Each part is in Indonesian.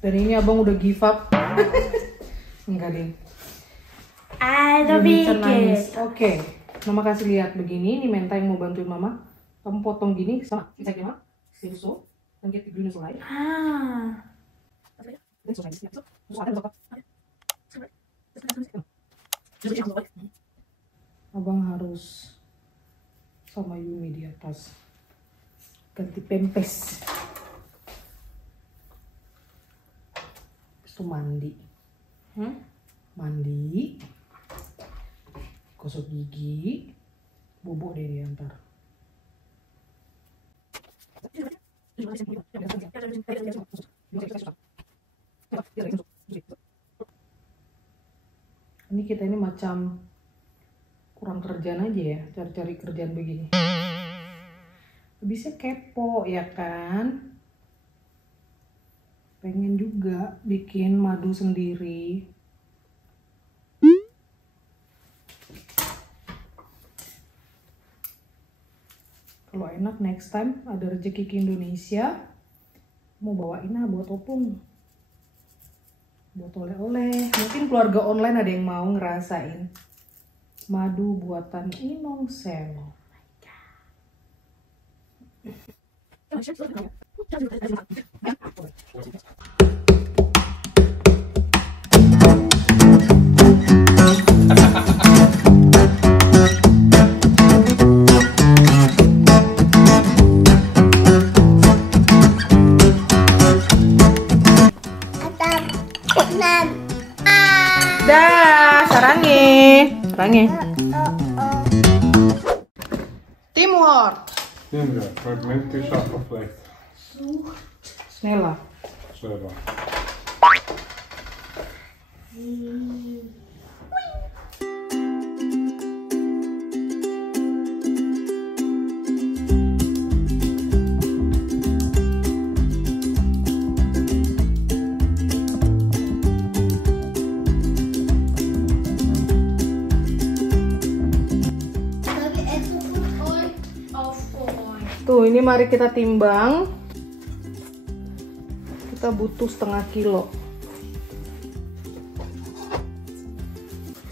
Dan ini abang udah give up. Enggak deh. Nangis. Oke, mama kasih lihat begini. Ini Menta yang mau bantuin mama. Kamu potong gini sama saya mama. So, dan get the green slide. Abang harus sama Yumi di atas. Ganti pempes. Itu mandi. Mandi. Gosok gigi. Bubuk deh diantar. Ini kita ini macam kurang kerjaan aja ya, cari-cari kerjaan begini. Bisa kepo ya kan? Pengen juga bikin madu sendiri. Kalau enak next time ada rezeki ke Indonesia, mau bawain buat opung. Buat oleh-oleh. Mungkin keluarga online ada yang mau ngerasain madu buatan Inong Sen. Dah, sarangnya. Teamwork. Linda, fragment i chaffafläkt. Snälla. Sådär. Tuh, ini mari kita timbang. Kita butuh 1/2 kilo.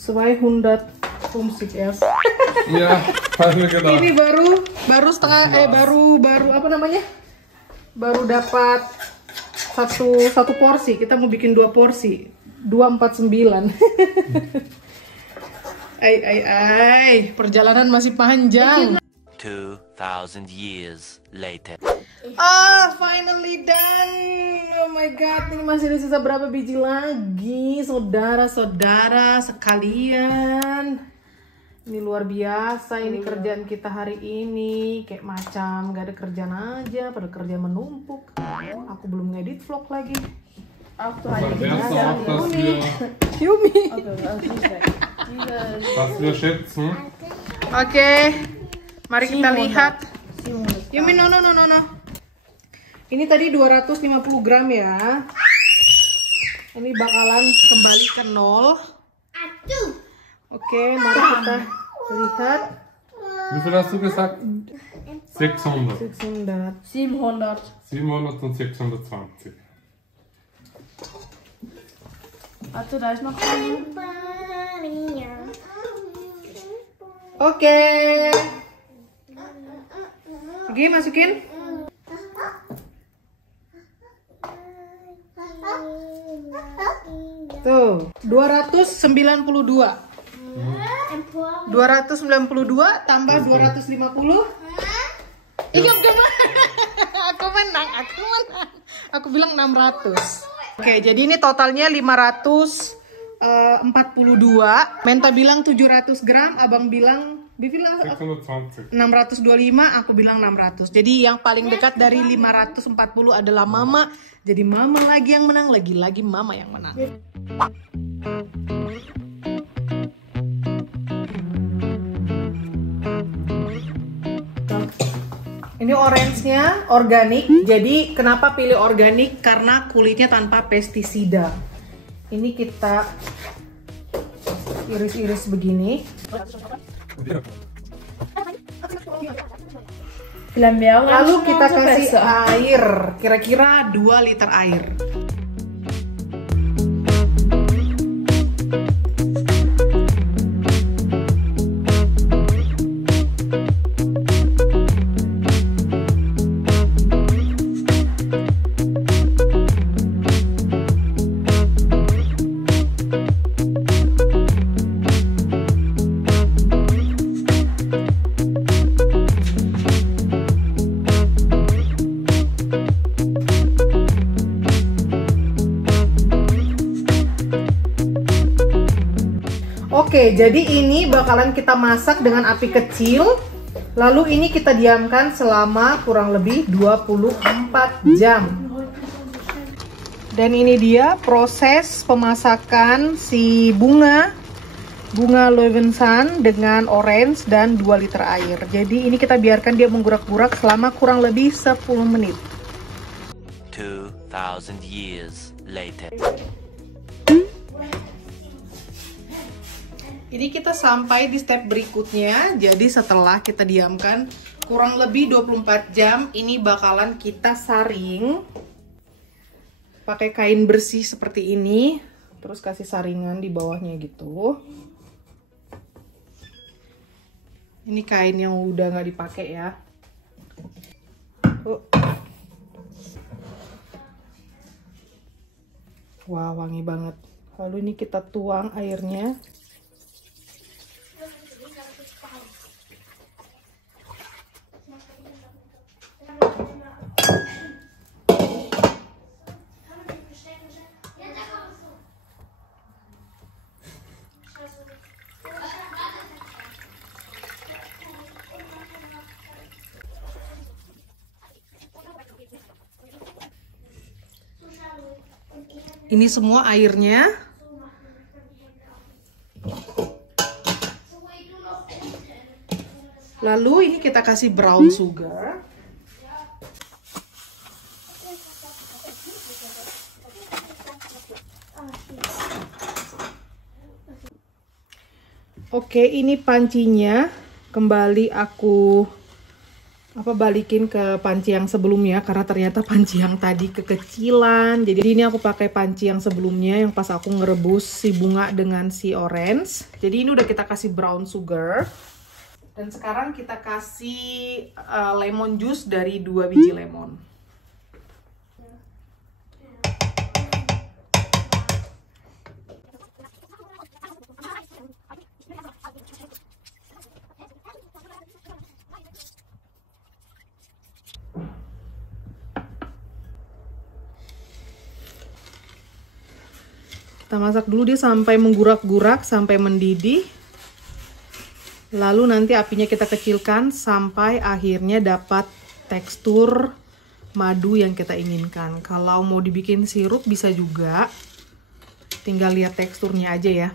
250 ya. Ja, fast mycket då. Ini baru setengah baru apa namanya? Baru dapat satu porsi. Kita mau bikin 2 porsi. 249. Perjalanan masih panjang. 2,000 years later. Finally done. Oh my god, ini masih ada sisa berapa biji lagi, saudara-saudara sekalian. Ini luar biasa, ini kerjaan kita hari ini. Kayak macam gak ada kerjaan aja, pada kerjaan menumpuk. Aku belum ngedit vlog lagi. Fast wir Yumi. schätzen. Oke, mari kita lihat. Yumi, no. Ini tadi 250 gram ya. Ini bakalan kembali ke 0. Oke, mari kita lihat. Wie viel hast du gesagt? 600. 700. 700 und 620. Warte, da ist noch eine. Oke. Oke, masukin. Tuh, 292. 292 tambah 250. Iya, aku menang. Aku bilang 600. Oke, jadi ini totalnya 542. Menta bilang 700 gram, abang bilang 620. 625, aku bilang 600. Jadi yang paling dekat dari 540 adalah mama. Jadi mama lagi yang menang, lagi-lagi mama yang menang. Ini orange-nya organik. Jadi kenapa pilih organik? Karena kulitnya tanpa pestisida. Ini kita iris-iris begini. Lalu kita kasih air, kira-kira 2 liter air. Oke, jadi ini bakalan kita masak dengan api kecil. Lalu ini kita diamkan selama kurang lebih 24 jam. Dan ini dia proses pemasakan si bunga Löwenzahn dengan orange dan 2 liter air. Jadi ini kita biarkan dia menggurak-gurak selama kurang lebih 10 menit. 2,000 years later. Ini kita sampai di step berikutnya. Jadi setelah kita diamkan kurang lebih 24 jam, ini bakalan kita saring pakai kain bersih seperti ini. Terus kasih saringan di bawahnya gitu. Ini kain yang udah nggak dipakai ya. Wah, wangi banget. Lalu ini kita tuang airnya. Ini semua airnya. Lalu ini kita kasih brown sugar. Oke, ini pancinya kembali aku balikin ke panci yang sebelumnya karena ternyata panci yang tadi kekecilan. Jadi ini aku pakai panci yang sebelumnya yang pas aku ngerebus si bunga dengan si orange. Jadi ini udah kita kasih brown sugar. Dan sekarang kita kasih lemon juice dari 2 biji lemon. Kita masak dulu dia sampai menggurak-gurak, sampai mendidih. Lalu nanti apinya kita kecilkan sampai akhirnya dapat tekstur madu yang kita inginkan. Kalau mau dibikin sirup bisa juga. Tinggal lihat teksturnya aja ya.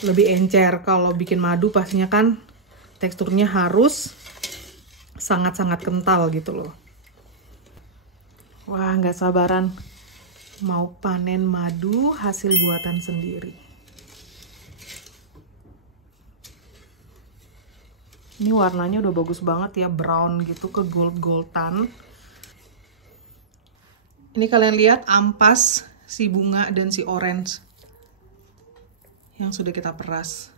Lebih encer. Kalau bikin madu pastinya kan teksturnya harus sangat-sangat kental gitu loh. Wah, nggak sabaran mau panen madu hasil buatan sendiri. Ini warnanya udah bagus banget ya, brown gitu ke gold-goldan. Ini kalian lihat ampas si bunga dan si orange yang sudah kita peras.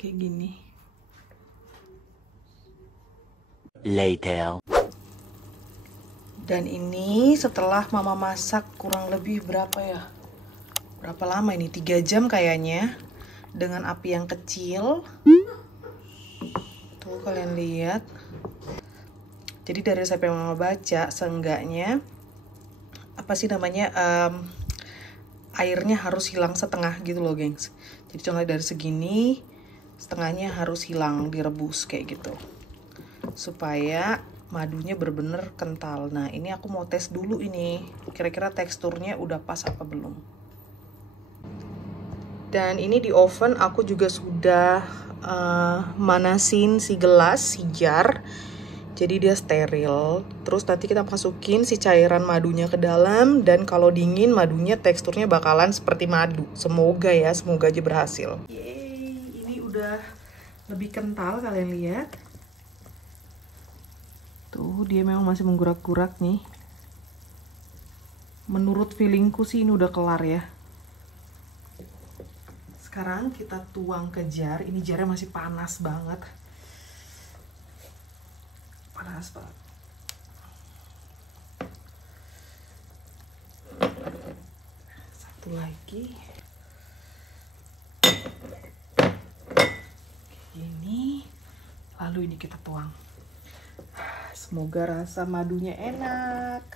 Kayak gini. Later. Dan ini setelah mama masak kurang lebih berapa ya? Berapa lama ini? 3 jam kayaknya. Dengan api yang kecil. Tuh kalian lihat. Jadi dari resep yang mama baca, seenggaknya apa sih namanya, airnya harus hilang setengah gitu loh gengs. Jadi contohnya dari segini, setengahnya harus hilang, direbus kayak gitu. Supaya madunya bener-bener kental. Nah ini aku mau tes dulu ini, kira-kira teksturnya udah pas apa belum. Dan ini di oven aku juga sudah manasin si gelas, si jar. Jadi dia steril. Terus nanti kita masukin si cairan madunya ke dalam. Dan kalau dingin madunya teksturnya bakalan seperti madu. Semoga ya, semoga aja berhasil. Yeay, ini udah lebih kental kalian lihat. Tuh, dia memang masih menggurak-gurak nih. Menurut feelingku sih ini udah kelar ya. Sekarang kita tuang ke jar. Ini jarnya masih panas banget. Panas banget. Satu lagi. Kayak gini. Lalu ini kita tuang. Semoga rasa madunya enak.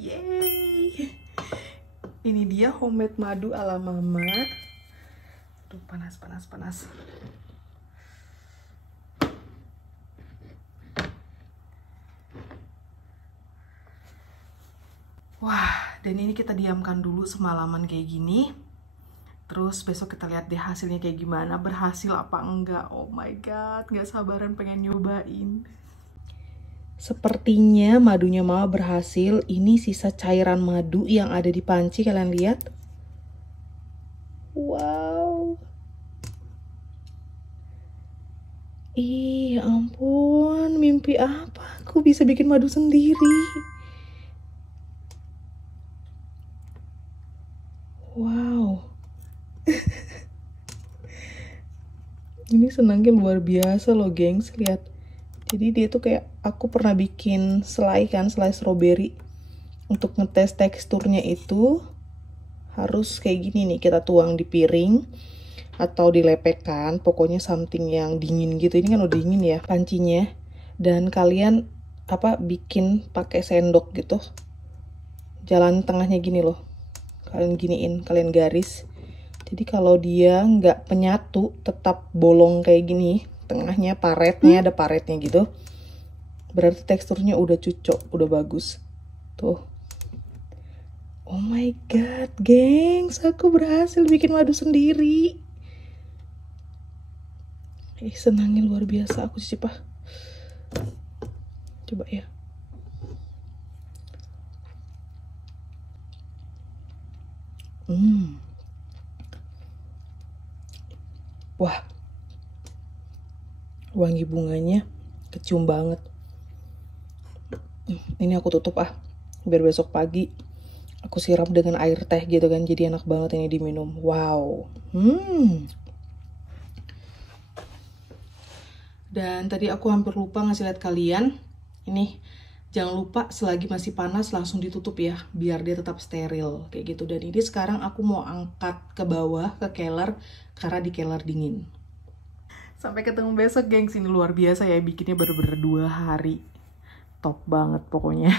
Yeay. Ini dia homemade madu ala mama. Aduh, panas. Wah, dan ini kita diamkan dulu semalaman kayak gini. Terus besok kita lihat deh hasilnya kayak gimana, berhasil apa enggak. Oh my god, gak sabaran pengen nyobain. Sepertinya madunya mama berhasil. Ini sisa cairan madu yang ada di panci, kalian lihat. Wow. Ih, ya ampun, mimpi apa? Aku bisa bikin madu sendiri. Wow. Ini senangnya luar biasa loh, gengs. Lihat. Jadi dia tuh kayak, aku pernah bikin selai strawberry. Untuk ngetes teksturnya itu harus kayak gini nih, kita tuang di piring atau dilepekkan, pokoknya something yang dingin gitu. Ini kan udah dingin ya pancinya. Dan kalian bikin pakai sendok gitu. Jalan tengahnya gini loh. Kalian giniin, kalian garis. Jadi kalau dia nggak penyatu, tetap bolong kayak gini, tengahnya paretnya, ada paretnya gitu, berarti teksturnya udah cocok, udah bagus. Tuh. Oh my god, gengs, aku berhasil bikin madu sendiri. Senangnya luar biasa, aku cicip ah. Coba ya. Wah, wangi bunganya kecium banget. Ini aku tutup ah, biar besok pagi aku siram dengan air teh gitu kan, jadi enak banget ini diminum. Wow. Dan tadi aku hampir lupa ngasih lihat kalian. Ini jangan lupa selagi masih panas langsung ditutup ya, biar dia tetap steril kayak gitu. Dan ini sekarang aku mau angkat ke bawah ke keler karena di keler dingin. Sampai ketemu besok, gengs. Ini luar biasa ya, bikinnya bener-bener 2 hari. Top banget pokoknya.